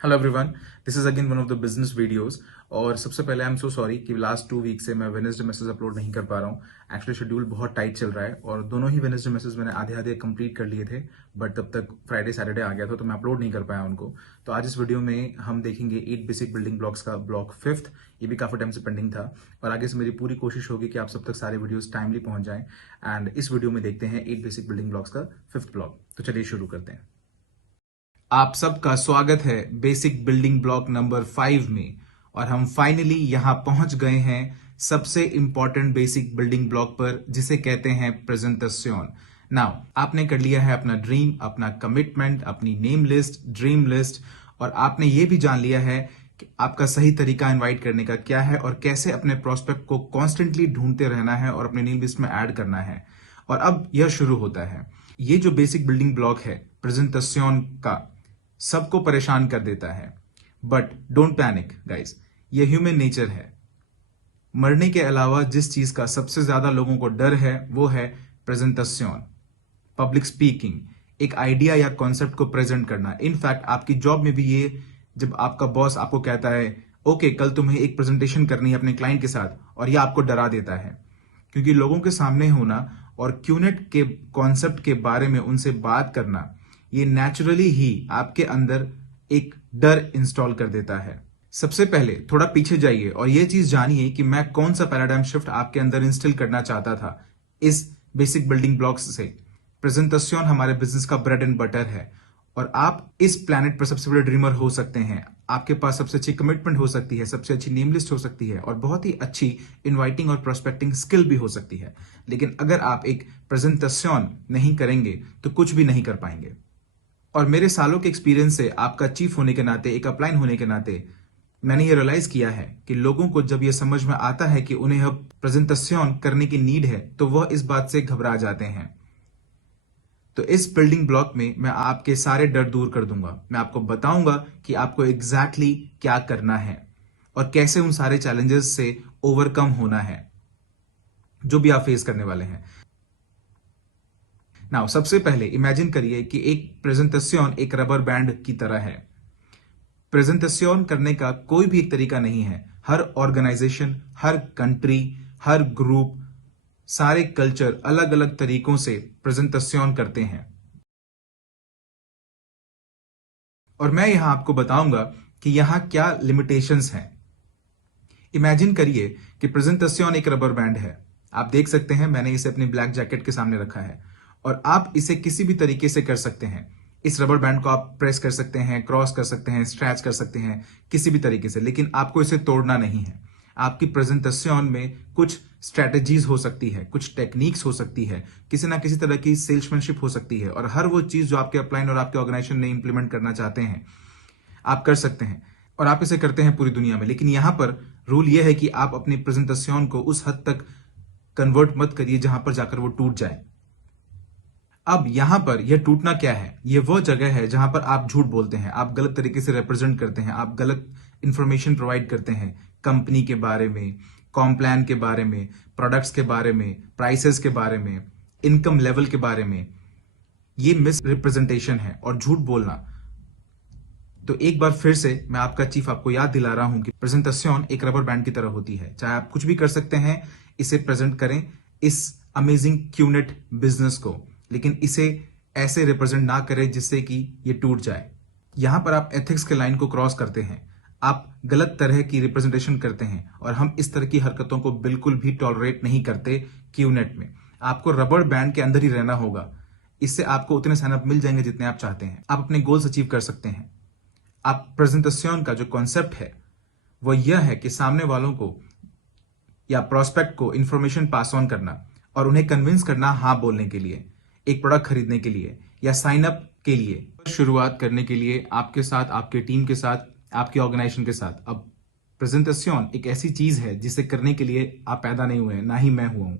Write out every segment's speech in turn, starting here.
Hello everyone, this is again one of the business videos. और सबसे पहले I am so sorry कि last 2 week से मैं वेडनेसडे मैसेज अपलोड नहीं कर पा रहा हूँ। एक्चुअली शेड्यूल बहुत टाइट चल रहा है और दोनों ही वेडनेसडे मैसेज मैंने आधे आधे कंप्लीट कर लिए थे, बट तब तक फ्राइडे सैटरडे आ गया था तो मैं अपलोड नहीं कर पाया उनको। तो आज इस वीडियो में हम देखेंगे 8 बेसिक बिल्डिंग ब्लॉक्स का ब्लॉक फिफ्थ। ये भी काफी टाइम से पेंडिंग था और आगे से मेरी पूरी कोशिश होगी कि आप सब तक सारे वीडियोस टाइमली पहुंच जाएं। एंड इस वीडियो में देखते हैं 8 बेसिक बिल्डिंग ब्लॉक्स का फिफ्थ ब्लॉक। तो चलिए शुरू करते हैं। आप सबका स्वागत है बेसिक बिल्डिंग ब्लॉक नंबर 5 में। और हम फाइनली यहां पहुंच गए हैं सबसे इंपॉर्टेंट बेसिक बिल्डिंग ब्लॉक पर, जिसे कहते हैं प्रेजेंटेशन। नाउ आपने कर लिया है अपना ड्रीम, अपना कमिटमेंट, अपनी नेम लिस्ट, ड्रीम लिस्ट, और आपने ये भी जान लिया है कि आपका सही तरीका इनवाइट करने का क्या है और कैसे अपने प्रोस्पेक्ट को कॉन्स्टेंटली ढूंढते रहना है और अपने नेम लिस्ट में ऐड करना है। और अब यह शुरू होता है। ये जो बेसिक बिल्डिंग ब्लॉक है प्रेजेंटेशन का, सबको परेशान कर देता है। बट डोंट पैनिक गाइस, ये ह्यूमन नेचर है। मरने के अलावा जिस चीज का सबसे ज्यादा लोगों को डर है वो है प्रेजेंटेशन, पब्लिक स्पीकिंग, एक आइडिया या कॉन्सेप्ट को प्रेजेंट करना। इनफैक्ट आपकी जॉब में भी ये, जब आपका बॉस आपको कहता है ओके कल तुम्हें एक प्रेजेंटेशन करनी है अपने क्लाइंट के साथ, और ये आपको डरा देता है, क्योंकि लोगों के सामने होना और क्यूनेट के कॉन्सेप्ट के बारे में उनसे बात करना, ये नेचुरली ही आपके अंदर एक डर इंस्टॉल कर देता है। सबसे पहले थोड़ा पीछे जाइए और ये चीज जानिए कि मैं कौन सा पैराडाइम शिफ्ट आपके अंदर इंस्टॉल करना चाहता था इस बेसिक बिल्डिंग ब्लॉक्स से। प्रेजेंटेशन हमारे बिजनेस का ब्रेड एंड बटर है और आप इस प्लैनेट पर सबसे बड़े ड्रीमर हो सकते हैं। आपके पास सबसे अच्छी कमिटमेंट हो सकती है, सबसे अच्छी नेम लिस्ट हो सकती है और बहुत ही अच्छी इनवाइटिंग और प्रोस्पेक्टिंग स्किल भी हो सकती है। लेकिन अगर आप एक प्रेजेंटेशन नहीं करेंगे तो कुछ भी नहीं कर पाएंगे। और मेरे सालों के एक्सपीरियंस से, आपका चीफ होने के नाते, एक अपलाइन होने के नाते, मैंने ये रियलाइज किया है कि लोगों को जब ये समझ में आता है कि उन्हें अब प्रेजेंटेशन करने की नीड है तो वह इस बात से घबरा जाते हैं। तो इस बिल्डिंग ब्लॉक में मैं आपके सारे डर दूर कर दूंगा। मैं आपको बताऊंगा कि आपको एग्जैक्टली क्या करना है और कैसे उन सारे चैलेंजेस से ओवरकम होना है जो भी आप फेस करने वाले हैं। नाउ सबसे पहले इमेजिन करिए कि एक प्रेजेंटेशन एक रबर बैंड की तरह है। प्रेजेंटेशन करने का कोई भी एक तरीका नहीं है। हर ऑर्गेनाइजेशन, हर कंट्री, हर ग्रुप, सारे कल्चर अलग अलग तरीकों से प्रेजेंटेशन करते हैं। और मैं यहां आपको बताऊंगा कि यहां क्या लिमिटेशंस हैं। इमेजिन करिए कि प्रेजेंटेशन एक रबर बैंड है। आप देख सकते हैं मैंने इसे अपनी ब्लैक जैकेट के सामने रखा है और आप इसे किसी भी तरीके से कर सकते हैं। इस रबर बैंड को आप प्रेस कर सकते हैं, क्रॉस कर सकते हैं, स्ट्रेच कर सकते हैं, किसी भी तरीके से, लेकिन आपको इसे तोड़ना नहीं है। आपकी प्रेजेंटेशन में कुछ स्ट्रेटेजीज हो सकती है, कुछ टेक्निक्स हो सकती है, किसी ना किसी तरह की सेल्समैनशिप हो सकती है, और हर वो चीज जो आपके अपलाइन और आपके ऑर्गेनाइजेशन ने इंप्लीमेंट करना चाहते हैं आप कर सकते हैं और आप इसे करते हैं पूरी दुनिया में। लेकिन यहां पर रूल यह है कि आप अपनी प्रेजेंटेशन को उस हद तक कन्वर्ट मत करिए जहां पर जाकर वो टूट जाए। अब यहां पर यह टूटना क्या है? यह वो जगह है जहां पर आप झूठ बोलते हैं, आप गलत तरीके से रिप्रेजेंट करते हैं, आप गलत इंफॉर्मेशन प्रोवाइड करते हैं कंपनी के बारे में, कॉम्प्लान के बारे में, प्रोडक्ट्स के बारे में, प्राइसेस के बारे में, इनकम लेवल के बारे में। ये मिस रिप्रेजेंटेशन है और झूठ बोलना। तो एक बार फिर से मैं आपका चीफ आपको याद दिला रहा हूं कि प्रेजेंटेशन एक रबर बैंड की तरह होती है। चाहे आप कुछ भी कर सकते हैं, इसे प्रेजेंट करें इस अमेजिंग क्यूनेट बिजनेस को, लेकिन इसे ऐसे रिप्रेजेंट ना करें जिससे कि ये टूट जाए। यहां पर आप एथिक्स के लाइन को क्रॉस करते हैं, आप गलत तरह की रिप्रेजेंटेशन करते हैं और हम इस तरह की हरकतों को बिल्कुल भी टॉलरेट नहीं करते क्यूनेट में। आपको रबर बैंड के अंदर ही रहना होगा। इससे आपको उतने साइन अप मिल जाएंगे जितने आप चाहते हैं। आप अपने गोल्स अचीव कर सकते हैं। आप प्रेजेंटेशन का जो कॉन्सेप्ट है वो यह है कि सामने वालों को या प्रोस्पेक्ट को इंफॉर्मेशन पास ऑन करना और उन्हें कन्विंस करना हाँ बोलने के लिए, एक प्रोडक्ट खरीदने के लिए या साइन अप के लिए, शुरुआत करने के लिए आपके साथ, आपके टीम के साथ, आपके ऑर्गेनाइजेशन के साथ। अब प्रेजेंटेशन एक ऐसी चीज है जिसे करने के लिए आप पैदा नहीं हुए हैं, ना ही मैं हुआ हूं।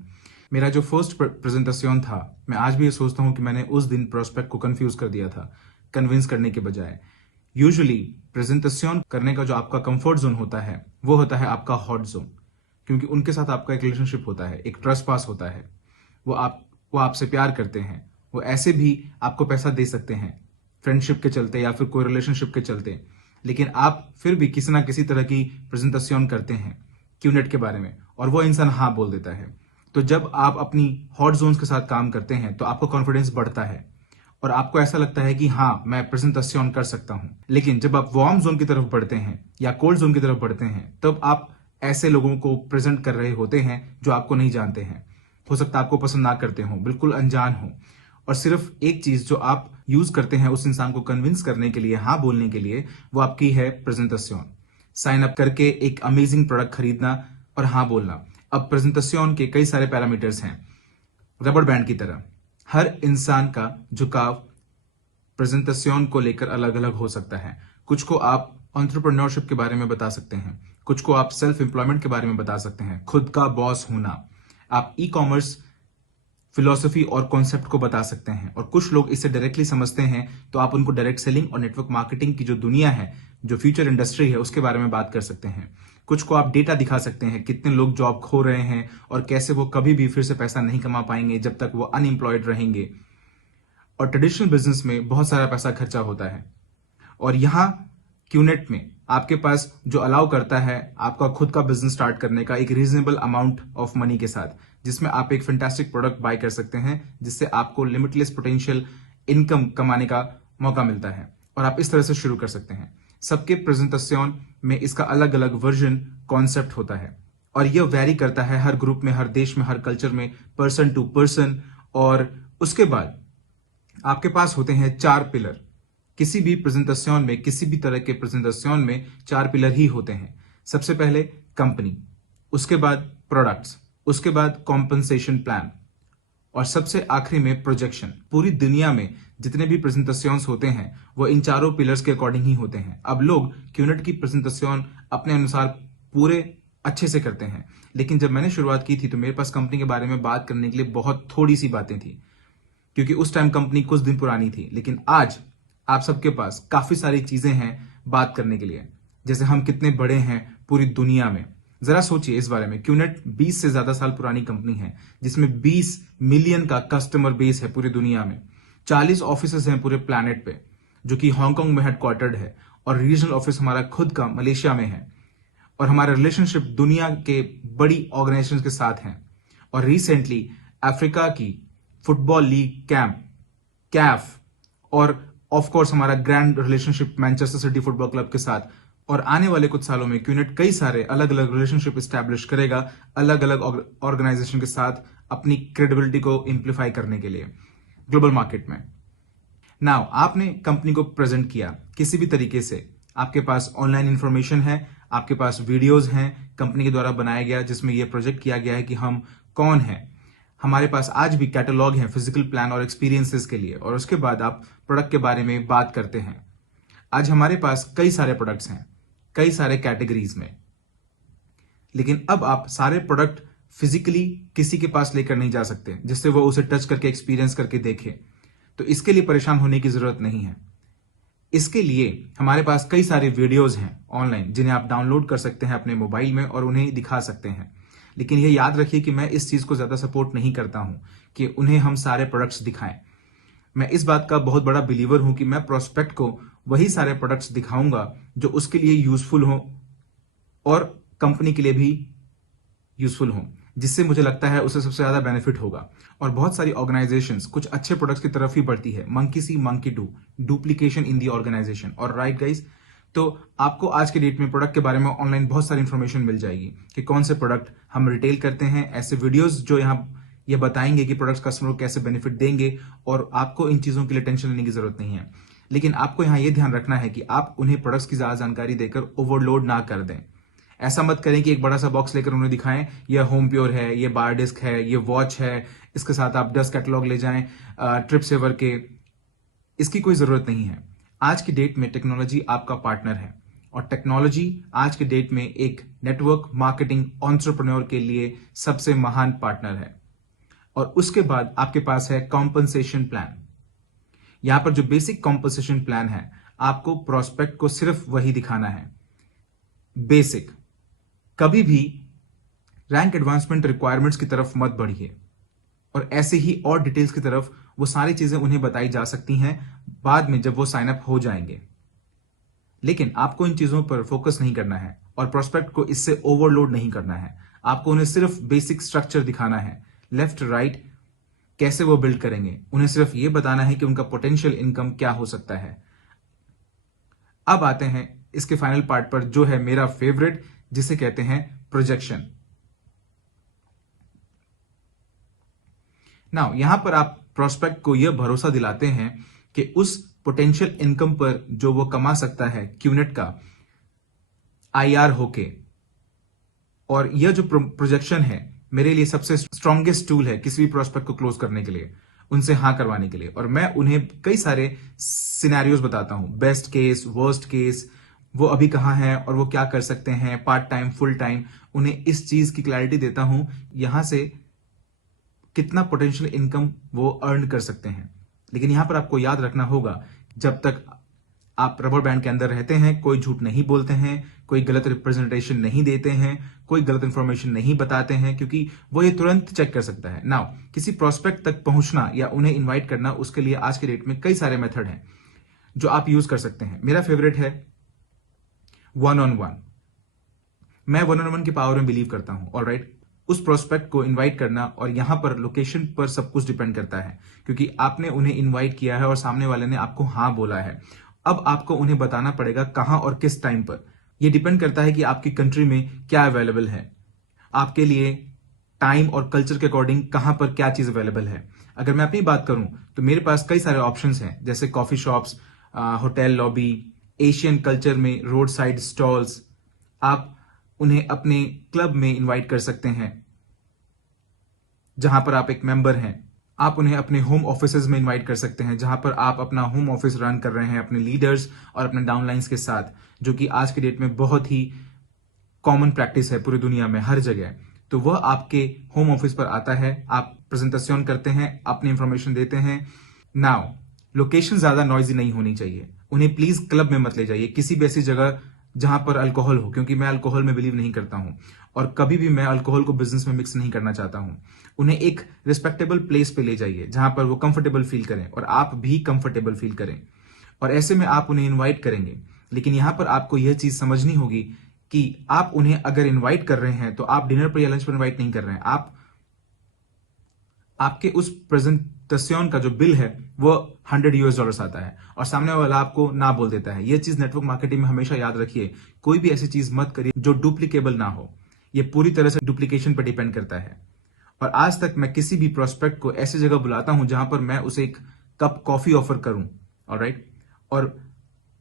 मेरा जो फर्स्ट प्रेजेंटेशन था, मैं आज भी ये सोचता हूं कि मैंने उस दिन प्रोस्पेक्ट को कंफ्यूज कर दिया था कन्विंस करने के बजाय। यूजुअली प्रेजेंटेशन करने का जो आपका कंफर्ट जोन होता है वो होता है आपका हॉट जोन, क्योंकि उनके साथ आपका एक रिलेशनशिप होता है, एक ट्रस्ट पास होता है। वो आपसे प्यार करते हैं, वो ऐसे भी आपको पैसा दे सकते हैं फ्रेंडशिप के चलते या फिर कोई रिलेशनशिप के चलते। लेकिन आप फिर भी किसी ना किसी तरह की प्रेजेंटेशन करते हैं क्यूनेट के बारे में और वो इंसान हाँ बोल देता है। तो जब आप अपनी हॉट जोन्स के साथ काम करते हैं तो आपको कॉन्फिडेंस बढ़ता है और आपको ऐसा लगता है कि हाँ, मैं प्रेजेंटेशन कर सकता हूं। लेकिन जब आप वार्म जोन की तरफ बढ़ते हैं या कोल्ड जोन की तरफ बढ़ते हैं तब आप ऐसे लोगों को प्रेजेंट कर रहे होते हैं जो आपको नहीं जानते हैं। हो सकता है आपको पसंद ना करते हो, बिल्कुल अनजान हो, और सिर्फ एक चीज जो आप यूज करते हैं उस इंसान को कन्विंस करने के लिए, हाँ बोलने के लिए, वो आपकी है प्रेजेंटेशन। साइन अप करके एक अमेजिंग प्रोडक्ट खरीदना और हाँ बोलना। अब प्रेजेंटेशन के कई सारे पैरामीटर्स हैं, रबर बैंड की तरह। हर इंसान का झुकाव प्रेजेंटेशन को लेकर अलग अलग हो सकता है। कुछ को आप एंटरप्रेन्योरशिप के बारे में बता सकते हैं, कुछ को आप सेल्फ एम्प्लॉयमेंट के बारे में बता सकते हैं, खुद का बॉस होना। आप ई कॉमर्स फिलॉसफी और कॉन्सेप्ट को बता सकते हैं, और कुछ लोग इसे डायरेक्टली समझते हैं तो आप उनको डायरेक्ट सेलिंग और नेटवर्क मार्केटिंग की जो दुनिया है, जो फ्यूचर इंडस्ट्री है, उसके बारे में बात कर सकते हैं। कुछ को आप डेटा दिखा सकते हैं, कितने लोग जॉब खो रहे हैं और कैसे वो कभी भी फिर से पैसा नहीं कमा पाएंगे जब तक वो अनएम्प्लॉयड रहेंगे। और ट्रेडिशनल बिजनेस में बहुत सारा पैसा खर्चा होता है, और यहाँ क्यूनेट में आपके पास जो अलाउ करता है आपका खुद का बिजनेस स्टार्ट करने का एक रीजनेबल अमाउंट ऑफ मनी के साथ, जिसमें आप एक फैंटास्टिक प्रोडक्ट बाय कर सकते हैं, जिससे आपको लिमिटलेस पोटेंशियल इनकम कमाने का मौका मिलता है, और आप इस तरह से शुरू कर सकते हैं। सबके प्रेजेंटेशन में इसका अलग अलग वर्जन कॉन्सेप्ट होता है, और यह वैरी करता है हर ग्रुप में, हर देश में, हर कल्चर में, पर्सन टू पर्सन। और उसके बाद आपके पास होते हैं 4 पिलर। किसी भी प्रेजेंटेशन में, किसी भी तरह के प्रेजेंटेशन में 4 पिलर ही होते हैं। सबसे पहले कंपनी, उसके बाद प्रोडक्ट्स, उसके बाद कॉम्पनसेशन प्लान, और सबसे आखिरी में प्रोजेक्शन। पूरी दुनिया में जितने भी प्रेजेंटेशंस होते हैं वो इन चारों पिलर्स के अकॉर्डिंग ही होते हैं। अब लोग क्यूनेट की प्रेजेंटेशन अपने अनुसार पूरे अच्छे से करते हैं, लेकिन जब मैंने शुरुआत की थी तो मेरे पास कंपनी के बारे में बात करने के लिए बहुत थोड़ी सी बातें थी, क्योंकि उस टाइम कंपनी कुछ दिन पुरानी थी। लेकिन आज आप सबके पास काफी सारी चीजें हैं बात करने के लिए, जैसे हम कितने बड़े हैं पूरी दुनिया में। जरा सोचिए इस बारे में। क्यूनेट 20 से ज्यादा साल पुरानी कंपनी है, जिसमें 20 मिलियन का कस्टमर बेस है पूरी दुनिया में। 40 ऑफिसेस हैं पूरे प्लैनेट पे, जो कि हांगकांग में हेडक्वार्टर्ड है, और रीजनल ऑफिस हमारा खुद का मलेशिया में है। और हमारा रिलेशनशिप दुनिया के बड़ी ऑर्गेनाइजेशंस के साथ हैं, और रिसेंटली अफ्रीका की फुटबॉल लीग कैफ, और ऑफ कोर्स हमारा grand relationship Manchester city football club के साथ। और आने वाले कुछ सालों में क्यूनेट कई सारे अलग अलग रिलेशनशिप स्टैब्लिश करेगा अलग अलग ऑर्गेनाइजेशन के साथ, अपनी क्रेडिबिलिटी को इंप्लीफाई करने के लिए ग्लोबल मार्केट में। नाउ आपने कंपनी को प्रेजेंट किया किसी भी तरीके से, आपके पास ऑनलाइन इंफॉर्मेशन है, आपके पास वीडियोज हैं कंपनी के द्वारा बनाया गया, जिसमें यह प्रोजेक्ट किया गया है कि हम कौन हैं। हमारे पास आज भी कैटलॉग है फिजिकल प्लान और एक्सपीरियंसेस के लिए, और उसके बाद आप प्रोडक्ट के बारे में बात करते हैं। आज हमारे पास कई सारे प्रोडक्ट्स हैं, कई सारे कैटेगरीज में, लेकिन अब आप सारे प्रोडक्ट फिजिकली किसी के पास लेकर नहीं जा सकते जिससे वो उसे टच करके एक्सपीरियंस करके देखे। तो इसके लिए परेशान होने की जरूरत नहीं है। इसके लिए हमारे पास कई सारे वीडियोज हैं ऑनलाइन, जिन्हें आप डाउनलोड कर सकते हैं अपने मोबाइल में और उन्हें दिखा सकते हैं। लेकिन यह याद रखिए कि मैं इस चीज को ज्यादा सपोर्ट नहीं करता हूं कि उन्हें हम सारे प्रोडक्ट्स दिखाएं। मैं इस बात का बहुत बड़ा बिलीवर हूं कि मैं प्रोस्पेक्ट को वही सारे प्रोडक्ट्स दिखाऊंगा जो उसके लिए यूजफुल हो और कंपनी के लिए भी यूजफुल हो, जिससे मुझे लगता है उसे सबसे ज्यादा बेनिफिट होगा। और बहुत सारी ऑर्गेनाइजेशंस कुछ अच्छे प्रोडक्ट्स की तरफ ही बढ़ती है, monkey see monkey do, duplication in the organisation. और राइट गाइज, तो आपको आज के डेट में प्रोडक्ट के बारे में ऑनलाइन बहुत सारी इंफॉर्मेशन मिल जाएगी कि कौन से प्रोडक्ट हम रिटेल करते हैं। ऐसे वीडियोस जो यहाँ ये बताएंगे कि प्रोडक्ट्स कस्टमर को कैसे बेनिफिट देंगे, और आपको इन चीजों के लिए टेंशन लेने की जरूरत नहीं है। लेकिन आपको यहाँ ये ध्यान रखना है कि आप उन्हें प्रोडक्ट्स की ज्यादा जानकारी देकर ओवरलोड ना कर दें। ऐसा मत करें कि एक बड़ा सा बॉक्स लेकर उन्हें दिखाएं, ये होम प्योर है, ये बार डिस्क है, ये वॉच है, इसके साथ आप 10 कैटलॉग ले जाएं ट्रिप सेवर के। इसकी कोई जरूरत नहीं है। आज की डेट में टेक्नोलॉजी आपका पार्टनर है, और टेक्नोलॉजी आज के डेट में एक नेटवर्क मार्केटिंग एंटरप्रेन्योर के लिए सबसे महान पार्टनर है। और उसके बाद आपके पास है कॉम्पनसेशन प्लान। यहां पर जो बेसिक कॉम्पनसेशन प्लान है, आपको प्रोस्पेक्ट को सिर्फ वही दिखाना है, बेसिक। कभी भी रैंक एडवांसमेंट रिक्वायरमेंट्स की तरफ मत बढ़िए, और ऐसे ही और डिटेल्स की तरफ वो सारी चीजें उन्हें बताई जा सकती हैं बाद में जब वो साइन अप हो जाएंगे। लेकिन आपको इन चीजों पर फोकस नहीं करना है और प्रोस्पेक्ट को इससे ओवरलोड नहीं करना है। आपको उन्हें सिर्फ बेसिक स्ट्रक्चर दिखाना है, लेफ्ट राइट कैसे वो बिल्ड करेंगे। उन्हें सिर्फ ये बताना है कि उनका पोटेंशियल इनकम क्या हो सकता है। अब आते हैं इसके फाइनल पार्ट पर, जो है मेरा फेवरेट, जिसे कहते हैं प्रोजेक्शन। नाउ यहां पर आप प्रोस्पेक्ट को यह भरोसा दिलाते हैं कि उस पोटेंशियल इनकम पर जो वो कमा सकता है क्यूनेट का आईआर होके, और यह जो प्रोजेक्शन है मेरे लिए सबसे स्ट्रॉन्गेस्ट टूल है किसी भी प्रोस्पेक्ट को क्लोज करने के लिए, उनसे हां करवाने के लिए। और मैं उन्हें कई सारे सिनेरियोज बताता हूं, बेस्ट केस, वर्स्ट केस, वो अभी कहां है और वो क्या कर सकते हैं, पार्ट टाइम, फुल टाइम। उन्हें इस चीज की क्लैरिटी देता हूं यहां से कितना पोटेंशियल इनकम वो अर्न कर सकते हैं। लेकिन यहां पर आपको याद रखना होगा, जब तक आप रबर बैंड के अंदर रहते हैं, कोई झूठ नहीं बोलते हैं, कोई गलत रिप्रेजेंटेशन नहीं देते हैं, कोई गलत इंफॉर्मेशन नहीं बताते हैं, क्योंकि वो ये तुरंत चेक कर सकता है। नाउ किसी प्रोस्पेक्ट तक पहुंचना या उन्हें इनवाइट करना, उसके लिए आज के डेट में कई सारे मेथड हैं जो आप यूज कर सकते हैं। मेरा फेवरेट है 1-on-1। मैं 1-on-1 की पावर में बिलीव करता हूं। ऑलराइट, उस प्रोस्पेक्ट को इनवाइट करना, और यहां पर लोकेशन पर सब कुछ डिपेंड करता है, क्योंकि आपने उन्हें इनवाइट किया है और सामने वाले ने आपको हां बोला है। अब आपको उन्हें बताना पड़ेगा कहां और किस टाइम पर। यह डिपेंड करता है कि आपकी कंट्री में क्या अवेलेबल है, आपके लिए टाइम और कल्चर के अकॉर्डिंग कहां पर क्या चीज अवेलेबल है। अगर मैं अपनी बात करूं तो मेरे पास कई सारे ऑप्शंस हैं, जैसे coffee shops, hotel lobby, Asian culture में रोड साइड स्टॉल्स। आप उन्हें अपने क्लब में इनवाइट कर सकते हैं जहां पर आप एक मेंबर हैं। आप उन्हें अपने होम ऑफिसेज में इनवाइट कर सकते हैं, जहां पर आप अपना होम ऑफिस रन कर रहे हैं अपने लीडर्स और अपने डाउनलाइंस के साथ, जो कि आज के डेट में बहुत ही कॉमन प्रैक्टिस है पूरी दुनिया में, हर जगह। तो वह आपके होम ऑफिस पर आता है, आप प्रेजेंटेशन करते हैं, अपनी इंफॉर्मेशन देते हैं। नाउ लोकेशन ज्यादा नॉइजी नहीं होनी चाहिए। उन्हें प्लीज क्लब में मत ले जाइए, किसी भी ऐसी जगह जहां पर अल्कोहल हो, क्योंकि मैं अल्कोहल में बिलीव नहीं करता हूं और कभी भी मैं अल्कोहल को बिजनेस में मिक्स नहीं करना चाहता हूं। उन्हें एक रिस्पेक्टेबल प्लेस पे ले जाइए जहां पर वो कंफर्टेबल फील करें और आप भी कंफर्टेबल फील करें, और ऐसे में आप उन्हें इनवाइट करेंगे। लेकिन यहां पर आपको यह चीज समझनी होगी कि आप उन्हें अगर इनवाइट कर रहे हैं तो आप डिनर पर या लंच पर इनवाइट नहीं कर रहे हैं। आपके उस प्रेजेंटेशन का जो बिल है वो $100 आता है और सामने वाला आपको ना बोल देता है। यह चीज नेटवर्क मार्केटिंग में हमेशा याद रखिए, कोई भी ऐसी चीज मत करिए जो डुप्लीकेबल ना हो। यह पूरी तरह से डुप्लीकेशन पर डिपेंड करता है। और आज तक मैं किसी भी प्रोस्पेक्ट को ऐसी जगह बुलाता हूं जहां पर मैं उसे एक कप कॉफी ऑफर करूं, ऑलराइट, और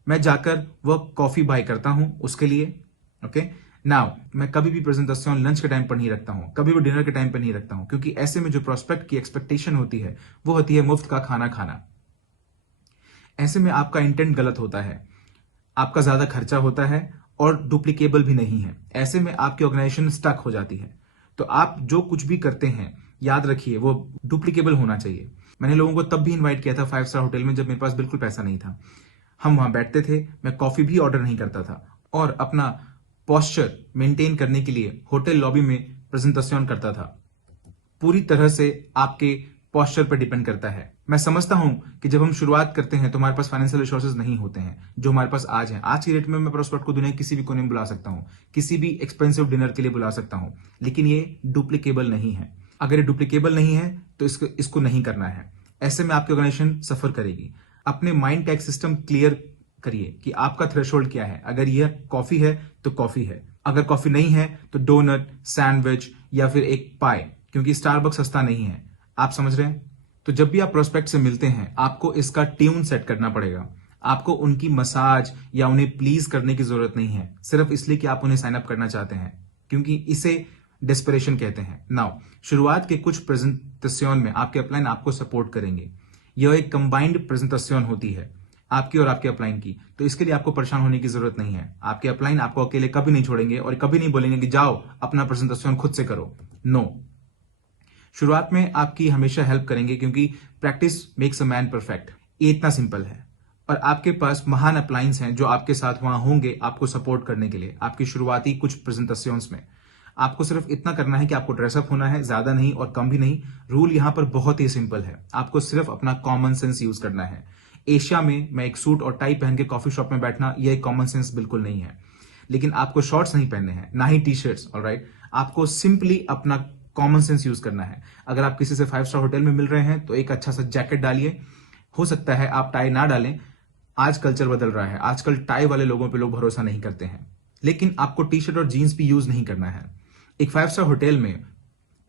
मैं जाकर वह कॉफी बाय करता हूं उसके लिए। ओके, नाउ मैं कभी भी प्रेजेंटेशन लंच के टाइम पर नहीं रखता हूं, कभी भी डिनर के टाइम पर नहीं रखता हूं, क्योंकि ऐसे में जो प्रोस्पेक्ट की एक्सपेक्टेशन होती है वो होती है मुफ्त का खाना खाना। ऐसे में आपका इंटेंट गलत होता है, आपका ज्यादा खर्चा होता है और डुप्लीकेबल भी नहीं है। ऐसे में आपकी ऑर्गेनाइजेशन स्टक हो जाती है। तो आप जो कुछ भी करते हैं याद रखिए वो डुप्लीकेबल होना चाहिए। मैंने लोगों को तब भी इनवाइट किया था 5 स्टार होटल में जब मेरे पास बिल्कुल पैसा नहीं था। हम वहां बैठते थे, मैं कॉफी भी ऑर्डर नहीं करता था और अपना पोस्चर मेंटेन करने के लिए होटल लॉबी में प्रेजेंटेशन करता था। पूरी तरह से आपके पोस्चर पर डिपेंड करता है। मैं समझता हूं कि जब हम शुरुआत करते हैं तो हमारे पास फाइनेंशियल रिसोर्सेज नहीं होते हैं जो हमारे पास आज हैं। आज की डेट में मैं प्रोस्पेक्ट को दुनिया के किसी भी कोने में बुला सकता हूं, किसी भी एक्सपेंसिव डिनर के लिए बुला सकता हूं, लेकिन ये डुप्लीकेबल नहीं है। अगर ये डुप्लीकेबल नहीं है तो इसको नहीं करना है। ऐसे में आपकी ऑर्गेनाइजेशन सफर करेगी। अपने माइंड टैग सिस्टम क्लियर करिए कि आपका थ्रेशोल्ड क्या है। अगर यह कॉफी है तो कॉफी है, अगर कॉफी नहीं है तो डोनट, सैंडविच या फिर एक पाई, क्योंकि स्टारबक्स सस्ता नहीं है। आप समझ रहे हैं? तो जब भी आप प्रोस्पेक्ट से मिलते हैं आपको इसका ट्यून सेट करना पड़ेगा। आपको उनकी मसाज या उन्हें प्लीज करने की जरूरत नहीं है, सिर्फ इसलिए कि आप उन्हें साइन अप करना चाहते हैं, क्योंकि इसे डेस्परेशन कहते हैं। नाउ शुरुआत के कुछ प्रेजेंटेशन में आपके अपलाइन आपको सपोर्ट करेंगे। यह एक कंबाइंड प्रेजेंटेशन होती है आपकी और आपके अपलाइन की, तो इसके लिए आपको परेशान होने की जरूरत नहीं है। आपके अपलाइन आपको अकेले कभी नहीं छोड़ेंगे और कभी नहीं बोलेंगे कि जाओ अपना प्रेजेंटेशन खुद से करो। नो, शुरुआत में आपकी हमेशा हेल्प करेंगे, क्योंकि practice makes a man perfect. ये इतना सिंपल है। और आपके पास महान अपलाइंस हैं जो आपके साथ वहां होंगे आपको सपोर्ट करने के लिए आपकी शुरुआती कुछ प्रेजेंटेशंस में। आपको सिर्फ इतना करना है कि आपको ड्रेसअप होना है, ज्यादा नहीं और कम भी नहीं। रूल यहां पर बहुत ही सिंपल है, आपको सिर्फ अपना कॉमन सेंस यूज करना है। एशिया में मैं एक सूट और टाई पहन के कॉफी शॉप में बैठना, यह एक कॉमन सेंस बिल्कुल नहीं है। लेकिन आपको शॉर्ट्स नहीं पहनने हैं, ना ही टी शर्ट्स, ऑलराइट। आपको सिंपली अपना कॉमन सेंस यूज करना है। अगर आप किसी से 5 स्टार होटल में मिल रहे हैं तो एक अच्छा सा जैकेट डालिए। हो सकता है आप टाई ना डालें, आज कल्चर बदल रहा है, आजकल टाई वाले लोगों पे लोग भरोसा नहीं करते हैं। लेकिन आपको टी शर्ट और जीन्स भी यूज नहीं करना है। एक 5 स्टार होटल में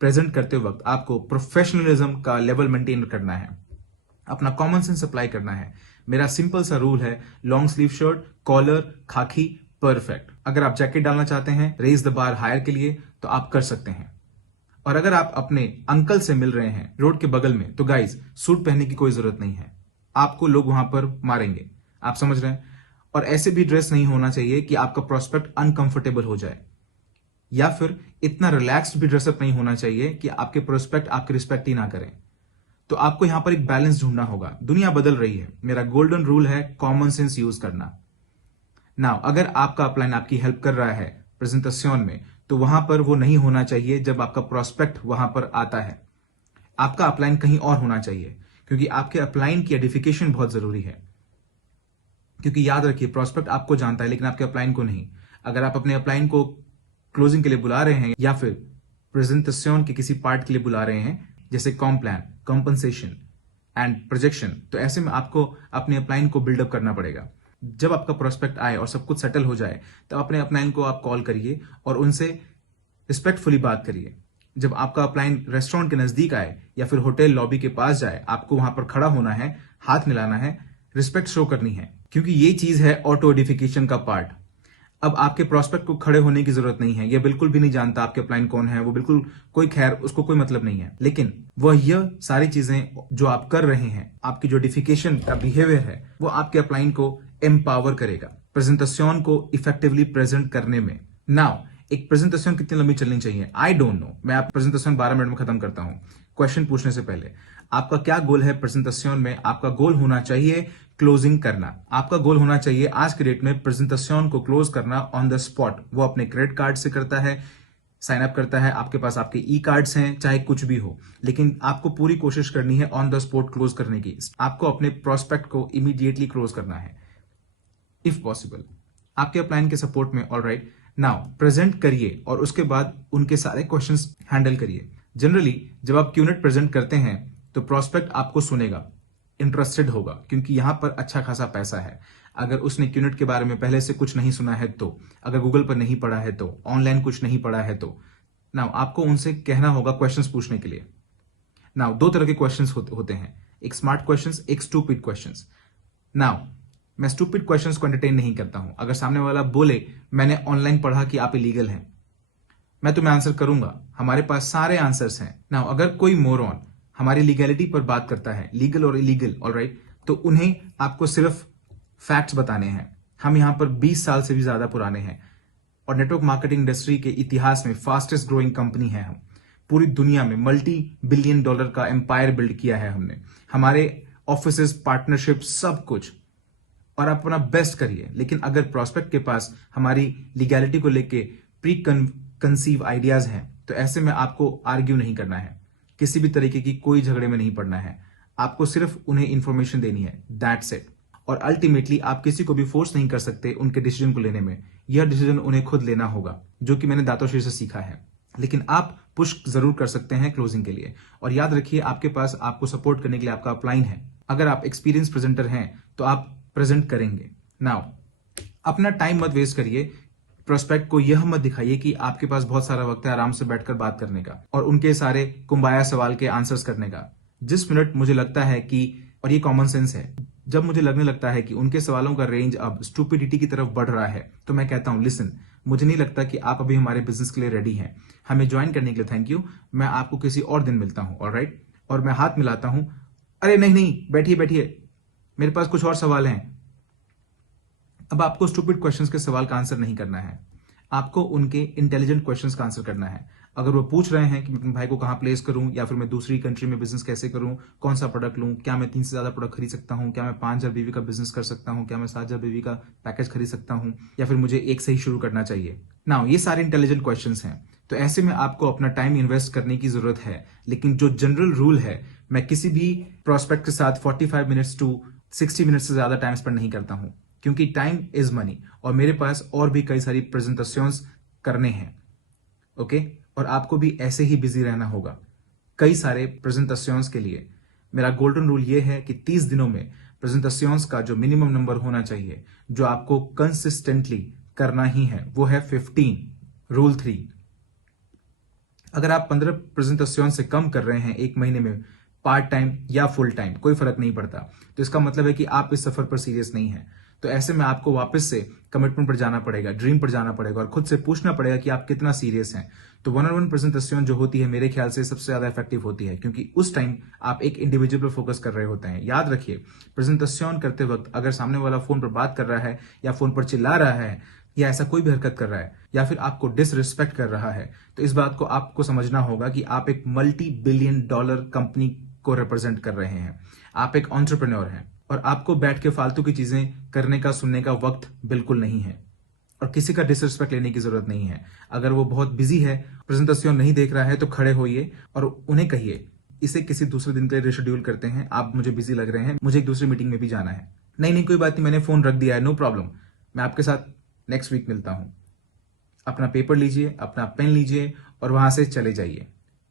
प्रेजेंट करते वक्त आपको प्रोफेशनलिज्म का लेवल मेंटेन करना है, अपना कॉमन सेंस अप्लाई करना है। मेरा सिंपल सा रूल है, लॉन्ग स्लीव शर्ट, कॉलर, खाकी, परफेक्ट। अगर आप जैकेट डालना चाहते हैं रेज द बार हायर के लिए तो आप कर सकते हैं। और अगर आप अपने अंकल से मिल रहे हैं रोड के बगल में तो गाइज सूट पहनने की कोई जरूरत नहीं है, आपको लोग वहां पर मारेंगे। आप समझ रहे हैं? और ऐसे भी ड्रेस नहीं होना चाहिए कि आपका प्रोस्पेक्ट अनकंफर्टेबल हो जाए, या फिर इतना रिलैक्स्ड भी ड्रेसअप नहीं होना चाहिए कि आपके प्रोस्पेक्ट आपकी रिस्पेक्ट ही ना करें। तो आपको यहां पर एक बैलेंस ढूंढना होगा। दुनिया बदल रही है, मेरा गोल्डन रूल है कॉमन सेंस यूज करना। नाउ अगर आपका अपलाइन आपकी हेल्प कर रहा है प्रेजेंटेशन में, तो वहां पर वो नहीं होना चाहिए जब आपका प्रोस्पेक्ट वहां पर आता है। आपका अपलाइन कहीं और होना चाहिए, क्योंकि आपके अपलाइन की आइडेंटिफिकेशन बहुत जरूरी है। क्योंकि याद रखिए, प्रोस्पेक्ट आपको जानता है लेकिन आपके अपलाइन को नहीं। अगर आप अपने अपलाइन को क्लोजिंग के लिए बुला रहे हैं या फिर प्रेजेंटेशन के किसी पार्ट के लिए बुला रहे हैं, जैसे com plan, compensation and projection, तो ऐसे में आपको अपने अपलाइन को बिल्डअप करना पड़ेगा। जब आपका प्रोस्पेक्ट आए और सब कुछ सेटल हो जाए, तो अपने अपलाइन को आप कॉल करिए और उनसे रिस्पेक्टफुली बात करिए। जब आपका अपलाइन रेस्टोरेंट के नजदीक आए या फिर होटल लॉबी के पास जाए, आपको वहां पर खड़ा होना है, हाथ मिलाना है, रिस्पेक्ट शो करनी है, क्योंकि ये चीज है ऑटो आइडेंटिफिकेशन का पार्ट। अब आपके प्रोस्पेक्ट को खड़े होने की जरूरत नहीं है, ये बिल्कुल भी नहीं जानता आपके अपलाइन कौन है, वो बिल्कुल कोई खैर, उसको कोई मतलब नहीं है। लेकिन वह यह सारी चीजें जो आप कर रहे हैं, आपकी जो आइडेंटिफिकेशन का बिहेवियर है, वो आपके अपलाइन को एम्पावर करेगा प्रेजेंटेशन को इफेक्टिवली प्रेजेंट करने में। नाउ एक प्रेजेंटेशन कितनी लंबी चलनी चाहिए, आई डोंट नो। मैं आप प्रेजेंटेशन 12 मिनट में खत्म करता हूं। क्वेश्चन पूछने से पहले आपका क्या गोल है प्रेजेंटेशन में? आपका गोल होना चाहिए क्लोजिंग करना। आपका गोल होना चाहिए आज के डेट में प्रेजेंटेशन को क्लोज करना ऑन द स्पॉट। वो अपने क्रेडिट कार्ड से करता है, साइन अप करता है, आपके पास आपके ई कार्ड्स हैं, चाहे कुछ भी हो, लेकिन आपको पूरी कोशिश करनी है ऑन द स्पॉट क्लोज करने की। आपको अपने प्रोस्पेक्ट को इमीडिएटली क्लोज करना है इफ पॉसिबल, आपके अपलाइन के सपोर्ट में। ऑलराइट, नाउ प्रेजेंट करिए और उसके बाद उनके सारे क्वेश्चंस हैंडल करिए। जनरली जब आप क्यूनेट प्रेजेंट करते हैं तो प्रोस्पेक्ट आपको सुनेगा, इंटरेस्टेड होगा, क्योंकि यहां पर अच्छा खासा पैसा है। अगर उसने क्यूनेट के बारे में पहले से कुछ नहीं सुना है तो, अगर गूगल पर नहीं पढ़ा है तो, ऑनलाइन कुछ नहीं पढ़ा है तो, नाउ आपको उनसे कहना होगा क्वेश्चंस पूछने के लिए। नाउ 2 तरह के क्वेश्चंस होते हैं, एक स्मार्ट क्वेश्चंस, एक स्टूपिड क्वेश्चंस। नाउ मैं स्टूपिड क्वेश्चंस को एंटरटेन नहीं करता हूं। अगर सामने वाला बोले मैंने ऑनलाइन पढ़ा कि आप इलीगल हैं, मैं तुम्हें आंसर करूंगा, हमारे पास सारे आंसर्स हैं। नाउ अगर कोई मोरॉन हमारी लीगैलिटी पर बात करता है, लीगल और इलीगल, ऑलराइट, तो उन्हें आपको सिर्फ फैक्ट्स बताने हैं। हम यहां पर 20 साल से भी ज्यादा पुराने हैं और नेटवर्क मार्केटिंग इंडस्ट्री के इतिहास में फास्टेस्ट ग्रोइंग कंपनी है हम। पूरी दुनिया में $multi-billion का एम्पायर बिल्ड किया है हमने, हमारे ऑफिसेस, पार्टनरशिप, सब कुछ, और आप अपना बेस्ट करिए। लेकिन अगर प्रोस्पेक्ट के पास हमारी लीगैलिटी को लेके प्री कंसीव आइडियाज हैं, तो ऐसे में आपको आर्ग्यू नहीं करना है, किसी भी तरीके की कोई झगड़े में नहीं पड़ना है। आपको सिर्फ उन्हें इंफॉर्मेशन देनी है, दैट्स इट। और अल्टीमेटली आप किसी को भी फोर्स नहीं कर सकते उनके डिसीजन को लेने में, यह डिसीजन उन्हें खुद लेना होगा, जो कि मैंने दातोशी से सीखा है। लेकिन आप पुश जरूर कर सकते हैं क्लोजिंग के लिए। और याद रखिए, आपके पास आपको सपोर्ट करने के लिए आपका अपलाइन है। अगर आप एक्सपीरियंस प्रेजेंटर हैं तो आप प्रेजेंट करेंगे। नाउ अपना टाइम मत वेस्ट करिए, प्रोस्पेक्ट को यह मत दिखाइए कि आपके पास बहुत सारा वक्त है आराम से बैठकर बात करने का और उनके सारे कुंबाया सवाल के आंसर्स करने का। जिस मिनट मुझे लगता है कि, और ये कॉमन सेंस है, जब मुझे लगने लगता है कि उनके सवालों का रेंज अब स्टूपिडिटी की तरफ बढ़ रहा है, तो मैं कहता हूं लिसन, मुझे नहीं लगता कि आप अभी हमारे बिजनेस के लिए रेडी हैं। हमें ज्वाइन करने के लिए थैंक यू, मैं आपको किसी और दिन मिलता हूं, ऑलराइट। और मैं हाथ मिलाता हूं, अरे नहीं नहीं, बैठिए बैठिए, मेरे पास कुछ और सवाल हैं। अब आपको स्टूपिड क्वेश्चंस के सवाल का आंसर नहीं करना है, आपको उनके इंटेलिजेंट क्वेश्चंस का आंसर करना है। अगर वो पूछ रहे हैं कि मैं अपने भाई को कहां प्लेस करूं, या फिर मैं दूसरी कंट्री में बिजनेस कैसे करूं, कौन सा प्रोडक्ट लूं, क्या मैं 3 से ज्यादा प्रोडक्ट खरीद सकता हूं, क्या मैं 5,000 बीवी का बिजनेस कर सकता हूं, क्या मैं 7,000 बीवी का पैकेज खरीद सकता हूं, या फिर मुझे एक से ही शुरू करना चाहिए। नाउ ये सारे इंटेलिजेंट क्वेश्चंस हैं, तो ऐसे में आपको अपना टाइम इन्वेस्ट करने की जरूरत है। लेकिन जो जनरल रूल है, मैं किसी भी प्रोस्पेक्ट के साथ 45 मिनट्स टू 60 मिनट से ज्यादा टाइम स्पेंड नहीं करता हूं, क्योंकि टाइम इज मनी और मेरे पास और भी कई सारी प्रेजेंटेशंस करने हैं। ओके, और आपको भी ऐसे ही बिजी रहना होगा कई सारे प्रेजेंटेशंस के लिए। मेरा गोल्डन रूल ये है कि 30 दिनों में प्रेजेंटेशंस का जो मिनिमम नंबर होना चाहिए, जो आपको कंसिस्टेंटली करना ही है, वो है 15। रूल 3, अगर आप 15 प्रेजेंटेशन से कम कर रहे हैं एक महीने में, पार्ट टाइम या फुल टाइम कोई फर्क नहीं पड़ता, तो इसका मतलब है कि आप इस सफर पर सीरियस नहीं है। तो ऐसे में आपको वापस से कमिटमेंट पर जाना पड़ेगा, ड्रीम पर जाना पड़ेगा और खुद से पूछना पड़ेगा कि आप कितना सीरियस हैं। तो 1-on-1 प्रेजेंटेशन जो होती है मेरे ख्याल से सबसे ज्यादा इफेक्टिव होती है, क्योंकि उस टाइम आप एक इंडिविजुअल पर फोकस कर रहे होते हैं। याद रखिए, प्रेजेंटेशन करते वक्त अगर सामने वाला फोन पर बात कर रहा है या फोन पर चिल्ला रहा है या ऐसा कोई भी हरकत कर रहा है या फिर आपको डिसरिस्पेक्ट कर रहा है, तो इस बात को आपको समझना होगा कि आप एक $multi-billion कंपनी को रिप्रेजेंट कर रहे हैं। आप एक एंटरप्रेन्योर हैं और आपको बैठ के फालतू की चीजें करने का, सुनने का वक्त बिल्कुल नहीं है और किसी का डिसरिस्पेक्ट लेने की जरूरत नहीं है। अगर वो बहुत बिजी है, प्रेजेंटेशन नहीं देख रहा है, तो खड़े होइए और उन्हें कहिए इसे किसी दूसरे दिन के लिए रिशेड्यूल करते हैं, आप मुझे बिजी लग रहे हैं, मुझे एक दूसरी मीटिंग में भी जाना है। नहीं नहीं, कोई बात नहीं, मैंने फोन रख दिया है, नो प्रॉब्लम, मैं आपके साथ नेक्स्ट वीक मिलता हूं। अपना पेपर लीजिए, अपना पेन लीजिए और वहां से चले जाइए।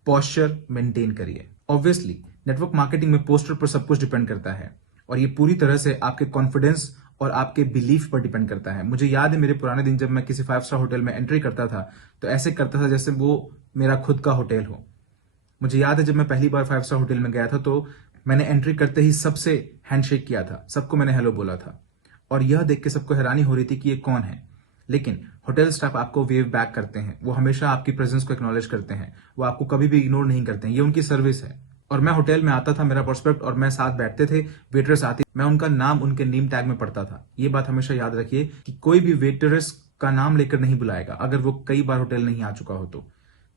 पोस्चर मेंटेन करिए। ऑब्वियसली नेटवर्क मार्केटिंग में पोस्टर पर सब कुछ डिपेंड करता है और ये पूरी तरह से आपके कॉन्फिडेंस और आपके बिलीफ पर डिपेंड करता है। मुझे याद है मेरे पुराने दिन जब मैं किसी 5 स्टार होटल में एंट्री करता था, तो ऐसे करता था जैसे वो मेरा खुद का होटल हो। मुझे याद है जब मैं पहली बार 5 स्टार होटल में गया था, तो मैंने एंट्री करते ही सबसे हैंडशेक किया था, सबको मैंने हेलो बोला था और यह देख के सबको हैरानी हो रही थी कि ये कौन है। लेकिन होटल स्टाफ आपको वेव बैक करते हैं, वो हमेशा आपकी प्रेजेंस को एक्नॉलेज करते हैं, वो आपको कभी भी इग्नोर नहीं करते हैं, ये उनकी सर्विस है। और मैं होटल में आता था, मेरा प्रोस्पेक्ट और मैं साथ बैठते थे, वेटर्स आती, मैं उनका नाम उनके नेम टैग में पढ़ता था। ये बात हमेशा याद रखिए कि कोई भी वेटर्स का नाम लेकर नहीं बुलाएगा अगर वो कई बार होटल नहीं आ चुका हो।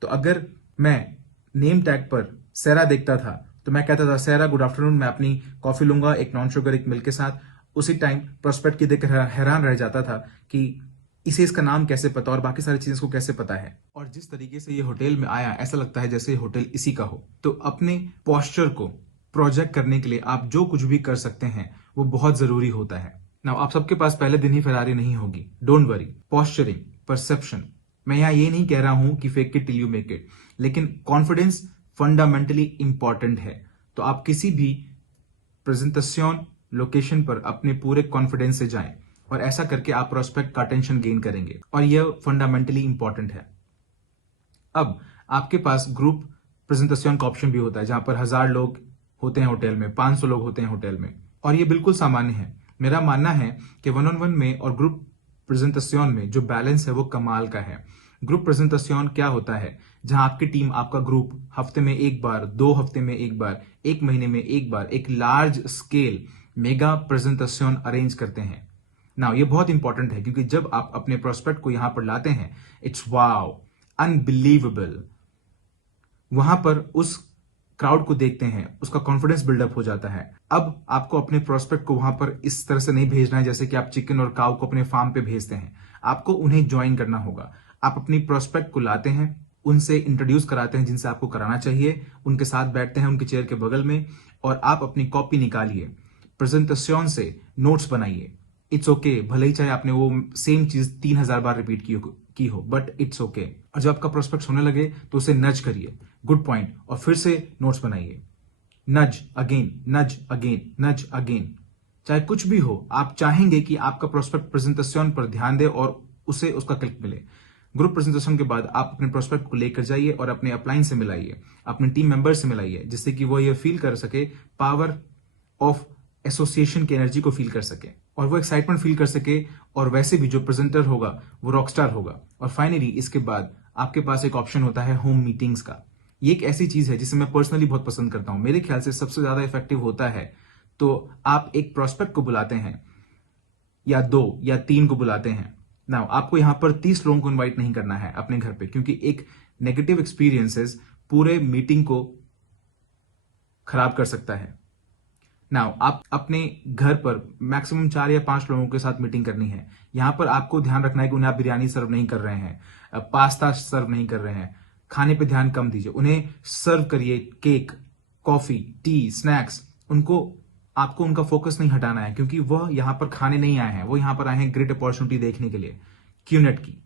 तो अगर मैं नेम टैग पर सैरा देखता था तो मैं कहता था, सैरा गुड आफ्टरनून, मैं अपनी कॉफी लूंगा, एक नॉन शुगर एक मिल्क के साथ। उसी टाइम प्रोस्पेक्ट की देखकर हैरान रह जाता था कि इसे इसका नाम कैसे पता और बाकी सारी चीजें इसको कैसे पता है। और जिस तरीके से ये होटल में आया, ऐसा लगता है जैसे ये होटल इसी का हो। तो अपने पोस्चर को प्रोजेक्ट करने के लिए आप जो कुछ भी कर सकते हैं वो बहुत जरूरी होता है। नाउ आप सबके पास पहले दिन ही फरारी नहीं होगी, डोंट वरी। पोस्चरिंग, परसेप्शन, मैं यहां ये नहीं कह रहा हूं कि fake it till you make it, लेकिन कॉन्फिडेंस फंडामेंटली इंपॉर्टेंट है। तो आप किसी भी प्रेजेंटेशन लोकेशन पर अपने पूरे कॉन्फिडेंस से जाएं और ऐसा करके आप प्रोस्पेक्ट का अटेंशन गेन करेंगे और यह फंडामेंटली इंपॉर्टेंट है। अब आपके पास ग्रुप प्रेजेंटेशन का ऑप्शन भी होता है, जहां पर 1000 लोग होते हैं होटल में, 500 लोग होते हैं होटल में, और ये बिल्कुल सामान्य है। मेरा मानना है कि 1-on-1 में और ग्रुप प्रेजेंटेशन में जो बैलेंस है वो कमाल का है। ग्रुप प्रेजेंटेशन क्या होता है, जहां आपकी टीम, आपका ग्रुप हफ्ते में एक बार, 2 हफ्ते में एक बार, एक महीने में एक बार एक large scale mega presentation arrange करते हैं। नाउ ये बहुत इंपॉर्टेंट है, क्योंकि जब आप अपने प्रोस्पेक्ट को यहां पर लाते हैं, इट्स वाओ, अनबिलीवेबल। वहां पर उस क्राउड को देखते हैं, उसका कॉन्फिडेंस बिल्डअप हो जाता है। अब आपको अपने प्रोस्पेक्ट को वहां पर इस तरह से नहीं भेजना है जैसे कि आप चिकन और काऊ को अपने फार्म पे भेजते हैं। आपको उन्हें ज्वाइन करना होगा। आप अपनी प्रोस्पेक्ट को लाते हैं, उनसे इंट्रोड्यूस कराते हैं जिनसे आपको कराना चाहिए, उनके साथ बैठते हैं उनके चेयर के बगल में और आप अपनी कॉपी निकालिए, प्रेजेंटेशन से नोट्स बनाइए। इट्स ओके, भले ही चाहे आपने वो सेम चीज 3000 बार रिपीट की हो, बट इट्स ओके। और जब आपका प्रोस्पेक्ट होने लगे तो उसे नज करिए, गुड पॉइंट, और फिर से नोट्स बनाइए। नज अगेन, नज अगेन, नज अगेन। चाहे कुछ भी हो, आप चाहेंगे कि आपका प्रोस्पेक्ट प्रेजेंटेशन पर ध्यान दे और उसे उसका क्लिक मिले। ग्रुप प्रेजेंटेशन के बाद आप अपने प्रोस्पेक्ट को लेकर जाइए और अपने अपलाइन से मिलाइए, अपने टीम मेंबर से मिलाइए, जिससे कि वो ये फील कर सके, पावर ऑफ एसोसिएशन की एनर्जी को फील कर सके और वो एक्साइटमेंट फील कर सके, और वैसे भी जो प्रेजेंटर होगा वो रॉकस्टार होगा। और फाइनली इसके बाद आपके पास एक ऑप्शन होता है होम मीटिंग्स का। ये एक ऐसी चीज है जिसे मैं पर्सनली बहुत पसंद करता हूं, मेरे ख्याल से सबसे ज्यादा इफेक्टिव होता है। तो आप एक प्रोस्पेक्ट को बुलाते हैं या 2 या 3 को बुलाते हैं। नाउ आपको यहां पर 30 लोगों को इनवाइट नहीं करना है अपने घर पे, क्योंकि एक नेगेटिव एक्सपीरियंसेस पूरे मीटिंग को खराब कर सकता है। नाउ आप अपने घर पर मैक्सिमम 4 या 5 लोगों के साथ मीटिंग करनी है। यहां पर आपको ध्यान रखना है कि उन्हें आप बिरयानी सर्व नहीं कर रहे हैं, पास्ता सर्व नहीं कर रहे हैं, खाने पे ध्यान कम दीजिए। उन्हें सर्व करिए केक, कॉफी, टी, स्नैक्स। उनको आपको उनका फोकस नहीं हटाना है, क्योंकि वह यहां पर खाने नहीं आए हैं, वो यहां पर आए हैं ग्रेट अपॉर्चुनिटी देखने के लिए, क्यूनेट की।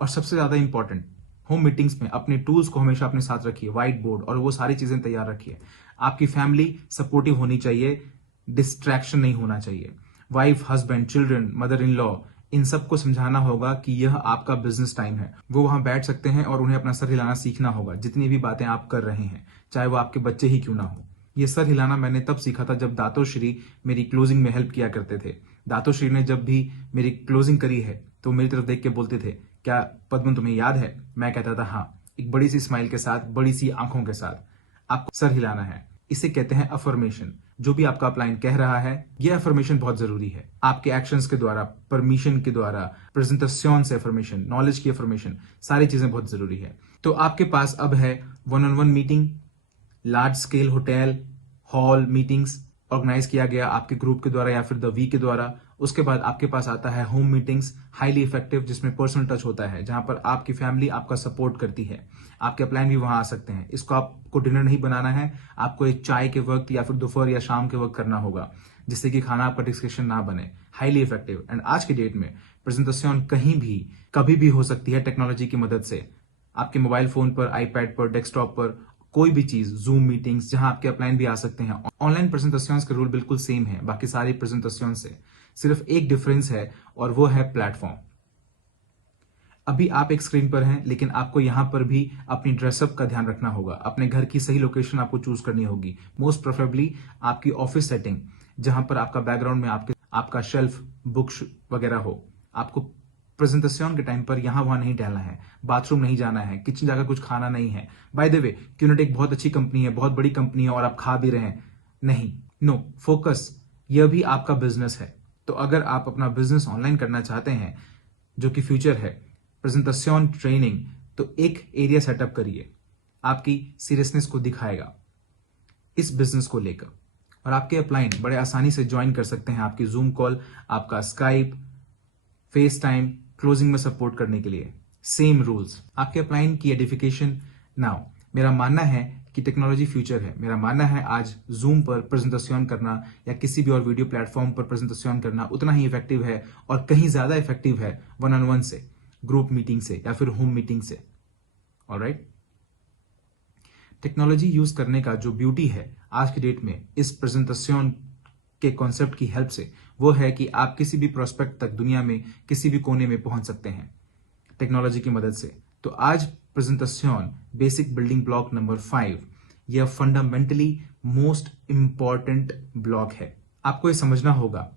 और सबसे ज्यादा इंपॉर्टेंट, होम मीटिंग्स में अपने टूल्स को हमेशा अपने साथ रखिए, व्हाइट बोर्ड और वो सारी चीजें तैयार रखिए। आपकी फैमिली सपोर्टिव होनी चाहिए, डिस्ट्रैक्शन नहीं होना चाहिए। Wife, husband, children, mother in law, इन सबको समझाना होगा कि यह आपका बिजनेस टाइम है। वो वहां बैठ सकते हैं और उन्हें अपना सर हिलाना सीखना होगा, जितनी भी बातें आप कर रहे हैं, चाहे वो आपके बच्चे ही क्यों ना हो। ये सर हिलाना मैंने तब सीखा था जब दातो श्री मेरी क्लोजिंग में हेल्प किया करते थे। दातो श्री ने जब भी मेरी क्लोजिंग करी है तो मेरी तरफ देख के बोलते थे, क्या पद्मन तुम्हें याद है? मैं कहता था हाँ, एक बड़ी सी स्माइल के साथ, बड़ी सी आंखों के साथ। आपको सर हिलाना है। इसे कहते हैं अफर्मेशन। जो भी आपका अपलाइन कह रहा है, यह अफर्मेशन बहुत जरूरी है। आपके एक्शंस के द्वारा, परमिशन के द्वारा, प्रेजेंटेशन से अफर्मेशन, नॉलेज की अफर्मेशन, सारी चीजें बहुत जरूरी है। तो आपके पास अब है one on one meeting, large scale hotel hall meetings organise किया गया आपके ग्रुप के द्वारा या फिर द वी के द्वारा। उसके बाद आपके पास आता है होम मीटिंग्स, हाईली इफेक्टिव, जिसमें पर्सनल टच होता है, जहां पर आपकी फैमिली आपका सपोर्ट करती है। आपके अपलाइन भी वहां आ सकते हैं। इसको आपको डिनर नहीं बनाना है, आपको एक चाय के वक्त या फिर दोपहर या शाम के वक्त करना होगा, जिससे कि खाना आपका डिस्कशन ना बने। Highly effective. एंड आज की डेट में प्रेजेंटेशन कहीं भी कभी भी हो सकती है टेक्नोलॉजी की मदद से। आपके मोबाइल फोन पर, आईपैड पर, डेस्कटॉप पर, कोई भी चीज, जूम मीटिंग्स, जहां आपके अपलाइन भी आ सकते हैं। ऑनलाइन प्रेजेंटेशंस के रूल बिल्कुल सेम है बाकी सारी प्रेजेंटेशन से, सिर्फ एक डिफरेंस है और वो है प्लेटफॉर्म। अभी आप एक स्क्रीन पर हैं, लेकिन आपको यहां पर भी अपनी ड्रेसअप का ध्यान रखना होगा। अपने घर की सही लोकेशन आपको चूज करनी होगी, मोस्ट प्रेफरेबली आपकी ऑफिस सेटिंग, जहां पर आपका बैकग्राउंड में आपका शेल्फ, बुक्स वगैरह हो। आपको प्रेजेंटेशन के टाइम पर यहां वहां नहीं टहलना है, बाथरूम नहीं जाना है, किचन जाकर कुछ खाना नहीं है। बाय द वे, क्यूनेट एक बहुत अच्छी कंपनी है, बहुत बड़ी कंपनी है और आप खा भी रहे हैं, नहीं, नो फोकस। यह भी आपका बिजनेस है। तो अगर आप अपना बिजनेस ऑनलाइन करना चाहते हैं, जो कि फ्यूचर है, प्रेजेंटेशन ट्रेनिंग, तो एक एरिया सेटअप करिए, आपकी सीरियसनेस को दिखाएगा इस बिजनेस को लेकर। और आपके अपलाइन बड़े आसानी से ज्वाइन कर सकते हैं आपकी जूम कॉल, आपका स्काइप, फेस टाइम, क्लोजिंग में सपोर्ट करने के लिए। सेम रूल्स, आपके अपलाइन की एडिफिकेशन। नाउ मेरा मानना है कि टेक्नोलॉजी फ्यूचर है। मेरा मानना है आज जूम पर प्रेजेंटेशन करना या किसी भी और वीडियो प्लेटफॉर्म पर प्रेजेंटेशन करना उतना ही इफेक्टिव है और कहीं ज्यादा इफेक्टिव है वन ऑन वन से, ग्रुप मीटिंग से या फिर होम मीटिंग से। ऑलराइट, टेक्नोलॉजी यूज करने का जो ब्यूटी है आज की डेट में इस प्रेजेंटेशन के कॉन्सेप्ट की हेल्प से, वो है कि आप किसी भी प्रोस्पेक्ट तक दुनिया में किसी भी कोने में पहुंच सकते हैं टेक्नोलॉजी की मदद से। तो आज presentation basic building block number 5, यह फंडामेंटली मोस्ट इंपॉर्टेंट ब्लॉक है। आपको ये समझना होगा,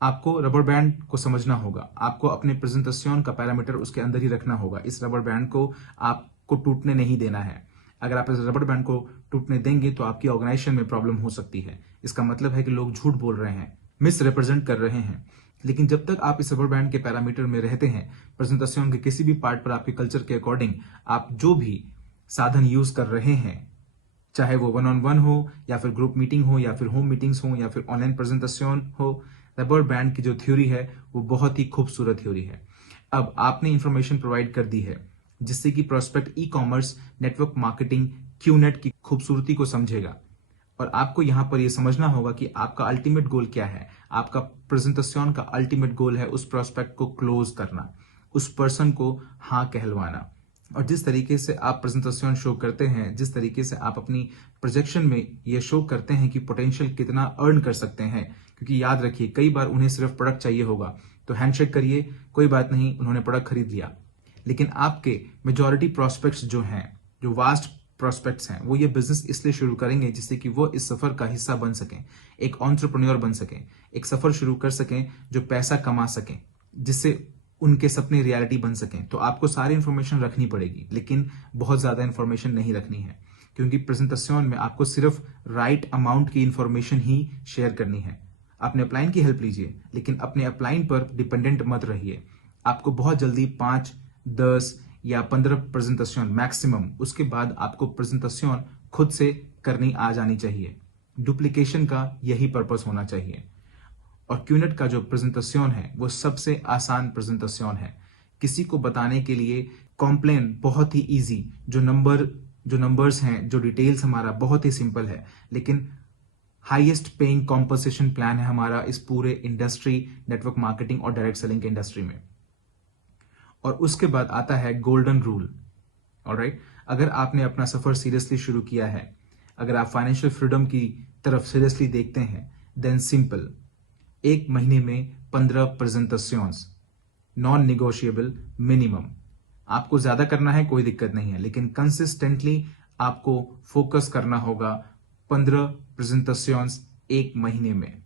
आपको रबर बैंड को समझना होगा, आपको अपने प्रेजेंटेशन का पैरामीटर उसके अंदर ही रखना होगा। इस रबर बैंड को आपको टूटने नहीं देना है। अगर आप इस रबर बैंड को टूटने देंगे तो आपकी ऑर्गेनाइजेशन में प्रॉब्लम हो सकती है। इसका मतलब है कि लोग झूठ बोल रहे हैं, मिस रिप्रेजेंट कर रहे हैं। लेकिन जब तक आप इस रबर बैंड के पैरामीटर में रहते हैं, प्रेजेंटेशन के किसी भी पार्ट पर आपके कल्चर के अकॉर्डिंग आप जो भी साधन यूज कर रहे हैं, चाहे वो वन ऑन वन हो या फिर ग्रुप मीटिंग हो या फिर होम मीटिंग्स हो या फिर ऑनलाइन प्रेजेंटेशन हो, रबर बैंड की जो थ्योरी है वो बहुत ही खूबसूरत थ्योरी है। अब आपने इंफॉर्मेशन प्रोवाइड कर दी है जिससे कि prospect e commerce, network marketing, QNet की खूबसूरती को समझेगा। और आपको यहां पर यह समझना होगा कि आपका अल्टीमेट गोल क्या है। आपका प्रेजेंटेशन का अल्टीमेट गोल है उस प्रोस्पेक्ट को क्लोज करना, उस पर्सन को हाँ कहलवाना। और जिस तरीके से आप प्रेजेंटेशन शो करते हैं, जिस तरीके से आप अपनी प्रोजेक्शन में ये शो करते हैं कि पोटेंशियल कितना अर्न कर सकते हैं, क्योंकि याद रखिए कई बार उन्हें सिर्फ प्रोडक्ट चाहिए होगा तो हैंडशेक करिए, कोई बात नहीं, उन्होंने प्रोडक्ट खरीद लिया। लेकिन आपके मेजॉरिटी प्रोस्पेक्ट्स जो हैं, जो वास्ट प्रोस्पेक्ट्स हैं, वो ये बिजनेस इसलिए शुरू करेंगे जिससे कि वो इस सफर का हिस्सा बन सकें, एक एंटरप्रेन्योर बन सकें, एक सफर शुरू कर सकें जो पैसा कमा सकें, जिससे उनके सपने रियलिटी बन सकें। तो आपको सारी इंफॉर्मेशन रखनी पड़ेगी, लेकिन बहुत ज्यादा इंफॉर्मेशन नहीं रखनी है, क्योंकि प्रेजेंटेशन में आपको सिर्फ राइट अमाउंट की इंफॉर्मेशन ही शेयर करनी है। अपने अपलाइन की हेल्प लीजिए, लेकिन अपने अपलाइन पर डिपेंडेंट मत रहिए। आपको बहुत जल्दी 5, 10 या 15 प्रेजेंटेशन मैक्सिमम, उसके बाद आपको प्रेजेंटेशन खुद से करनी आ जानी चाहिए। डुप्लीकेशन का यही पर्पस होना चाहिए। और क्यूनेट का जो प्रेजेंटेशन है वो सबसे आसान प्रेजेंटेशन है। किसी को बताने के लिए कॉम्प्लेन बहुत ही इजी, जो नंबर्स हैं, जो डिटेल्स हमारा बहुत ही सिंपल है, लेकिन हाईएस्ट पेइंग कॉम्पनसेशन प्लान है हमारा इस पूरे इंडस्ट्री, नेटवर्क मार्केटिंग और डायरेक्ट सेलिंग के इंडस्ट्री में। और उसके बाद आता है गोल्डन रूल। ऑलराइट, अगर आपने अपना सफर सीरियसली शुरू किया है, अगर आप फाइनेंशियल फ्रीडम की तरफ सीरियसली देखते हैं, देन सिंपल, एक महीने में 15 प्रेजेंटेशंस, नॉन निगोशिएबल मिनिमम। आपको ज्यादा करना है कोई दिक्कत नहीं है, लेकिन कंसिस्टेंटली आपको फोकस करना होगा 15 प्रेजेंटेशंस एक महीने में।